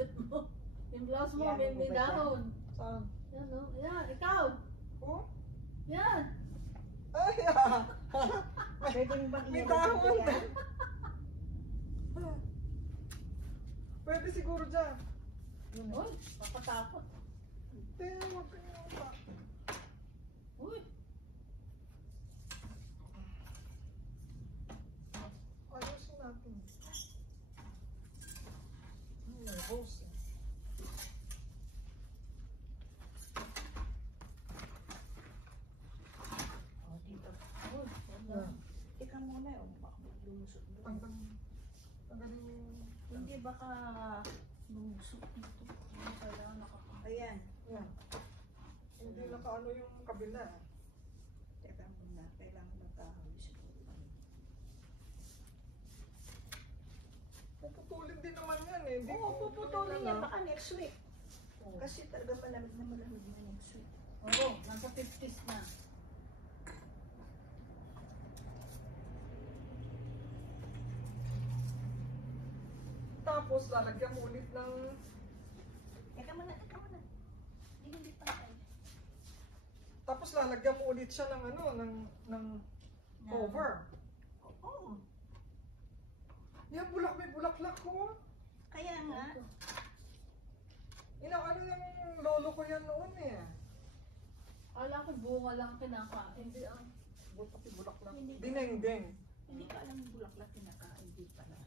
damit mo. Yung blouse mo, Yan, may ano ba dahon. Saan? Yan, no? Yan, ikaw. Oh? Yan. Ay, Pwedeng bang may ilagay dahon. ko yan? Pwede siguro dyan. Uy, makatakot. Hindi, wag kayo pa. Uy. Ayusin natin. May hose eh. Oh, dito. Uy, wala. Teka muna, baka lumusot doon. Tanggalin mo yung... Hindi, baka lumusot dito. Kailangan nakaka... Ayan. Yan. Hindi nakaano yung kabila. Teka muna, kailangan magkahoy siguro. Puputulin din naman yan eh. Hindi Oo, ko- puputulin ano. yan baka next week. Oo. Kasi talaga malamig na next week. Oo, nasa 50s na. Tapos lalagyan mo ulit ng... Teka muna, teka muna. Hindi patay. Tapos lalagyan mo ulit siya ng ano, ng cover. Oo. Yan, may bulaklak ko. Kaya nga, Inaano ng lolo ko yan noon eh. Kala ko bunga lang kinakain. Hindi ang bulaklak. Hindi. Dinengdeng. hindi ka alam yung bulaklak kinakain din pala.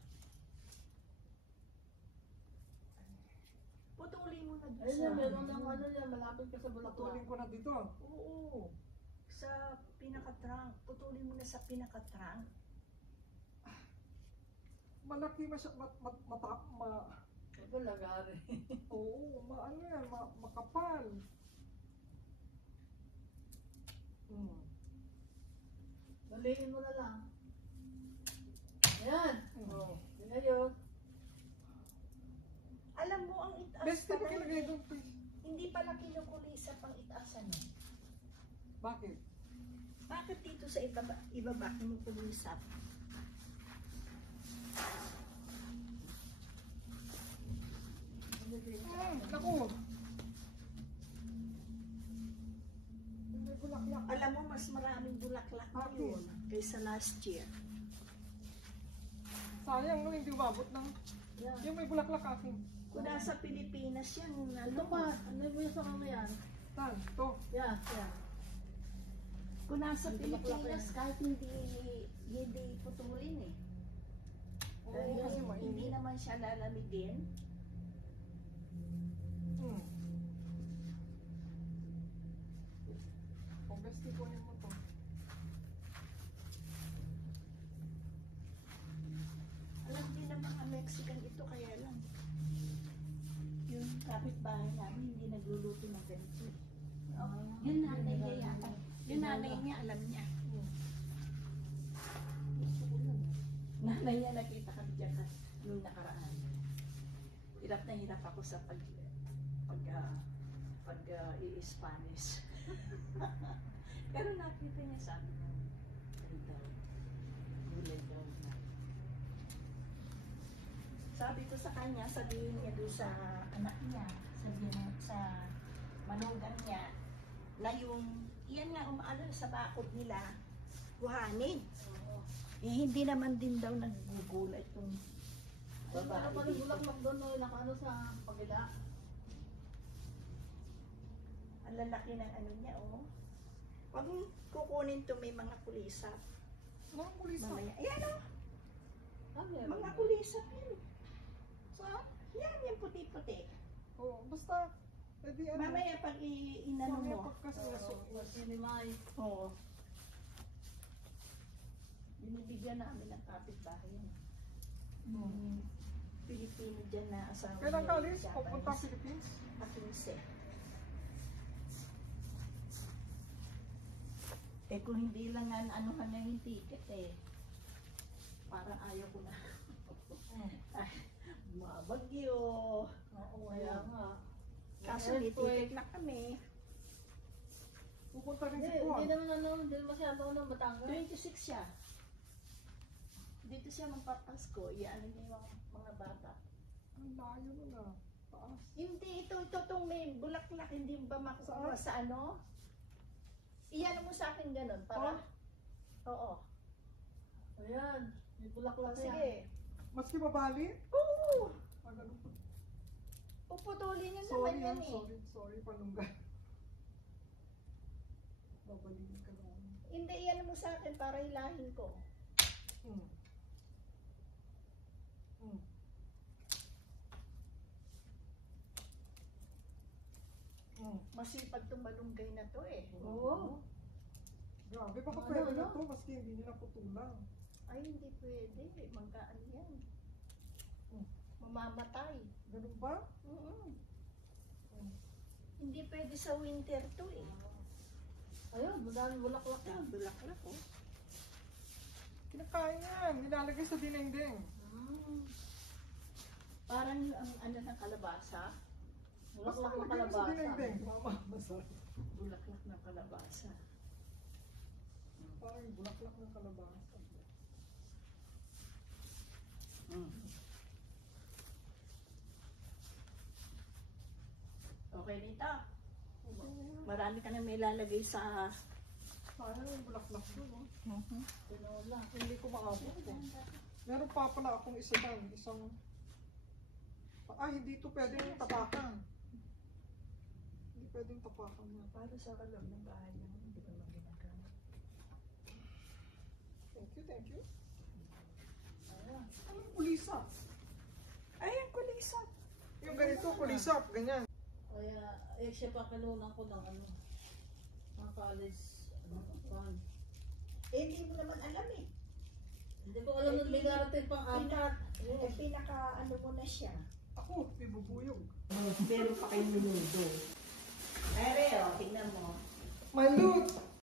Putulin mo na doon Ayun sa... na, meron ng ano yan, malapit ka sa bulaklak. Putulin ko na dito. Oo. Sa pinaka-trunk. Putulin mo na sa pinaka-trunk. Malaki Ito lagari. Oo, ano yan, makapal. Balihin mo na lang. Ayan. Oo. Yun na yun. Alam mo, ang itaas Best pa mo kilagay doon, please. hindi pala kinukulisa pang itaasan mo. Bakit? Bakit dito sa ibaba kinukulisa? Naku. May bulaklak. Alam mo, mas maraming bulaklak ngayon kaysa last year. Sayang no, hindi umabot ng... Yan. Yung may bulaklak akin. Kung nasa Pilipinas yan, Ito pa, ano mo sa ano yan? Saan? Ito. Yan, yan. kung nasa May bulaklak Pilipinas, yan. kahit hindi putulin eh. Oo, Dahil kasi hindi mainit. naman siya lalamigin. O, best kunin mo to. Alam din ng mga Mexican ito, kaya lang. Yung kapitbahay namin, hindi nagluluto ng ganito. Yung nanay niya yata. Yung nanay niya, alam niya. Nanay niya, nakita kami dyan nung nakaraan. Hirap na hirap ako sa i-Spanish. Pero nakita niya, sabi niya, gulay daw na. Sabi ko sa kanya, sabihin niya doon sa anak niya, sabihin niya sa manugang niya, na yung, yan nga umaalala sa bakod nila, kuhanin. Eh, hindi naman din daw nagugulat yung Ano babae pa rin dito. bulaklak doon, no? Nakaano sa pagila. Ang lalaki ng ano niya, oh. Huwag mong kukunin to, may mga kulisap. Mga kulisa. Mamaya, ayan oh, Ah, meron. mga kulisap yan. Saan? Yan, yung puti-puti. Oo, basta. Pwede ano. Mamaya pag inano Mamaya mo. pagkasasok. Sinimay. Oo. Binibigyan namin ng kapitbahay yan. Pilipino dyan na asawa Kailan niya, ka alis? Japanese. Pupunta sa Philippines? Sa 15. Eh kung hindi lang nga anuhan na yung ticket eh. Parang ayaw ko na. Ay, mabagyo. Oo, kaya nga. Kaso may ticket na kami. Pupunta rin Hindi, si Juan. hindi naman ano, hindi masyado ng Batangas. 26 siya. Dito siya magpapasko. Iyaano niya yung mga bata. Ang layo nun ah. Taas. Hindi, ito itong may bulaklak, hindi ba makukuha sa ano? Iyan mo sa akin ganun, para, oo. Ayan. May bulaklak yan. Sige. Maski mabali? Oo. Ganun po. Puputulin niyo Sorry, naman yan eh. sorry, panunggan. Babalingin ka na. Hindi, iyan mo sa akin para hilahin ko. Hmm. Hmm. Hmm. Masipag itong malunggay na to eh. Oo. Grabe, baka Ano, pwede na ano? to, maski hindi nila putulang. Ay, hindi pwede. Magkaan yan. Hmm. Mamamatay. Ganun ba? Mm-mm. Hindi pwede sa winter to eh. Ayun, madaming bulaklak yan. Bulaklak oh. Kinakain yan, nilalagay sa dinengdeng. Parang ang ano ng kalabasa. Bulaklak na Lagay mo sa kalabasa. dinengdeng. Mama, masarap. Bulaklak ng kalabasa. Parang yung bulaklak ng kalabasa. Okay nito. Marami ka na may lalagay sa Sayang yung bulaklak doon, oh. Tinola. Hindi ko maabot, eh. Meron pa pala akong isa doon, isang... hindi ito pwedeng tapakan. Hindi pwedeng tapakan yan. para sa kaloob ng bahay naman. Hindi ko naman ginagamit. Thank you. Ayan. Anong kulisap? Ay, ang kulisap. Yung ganito, kulisap, ganyan. Kaya, siya pa kinunan ko ng ano. Ng college. Fan. Eh, hindi mo naman alam eh. Hindi ko alam na may darating pang apat. Pinaka ano mo na siya. Ako, bibubuyog. Meron pa kayong minuto. Ere, oh, tingnan mo. My loot!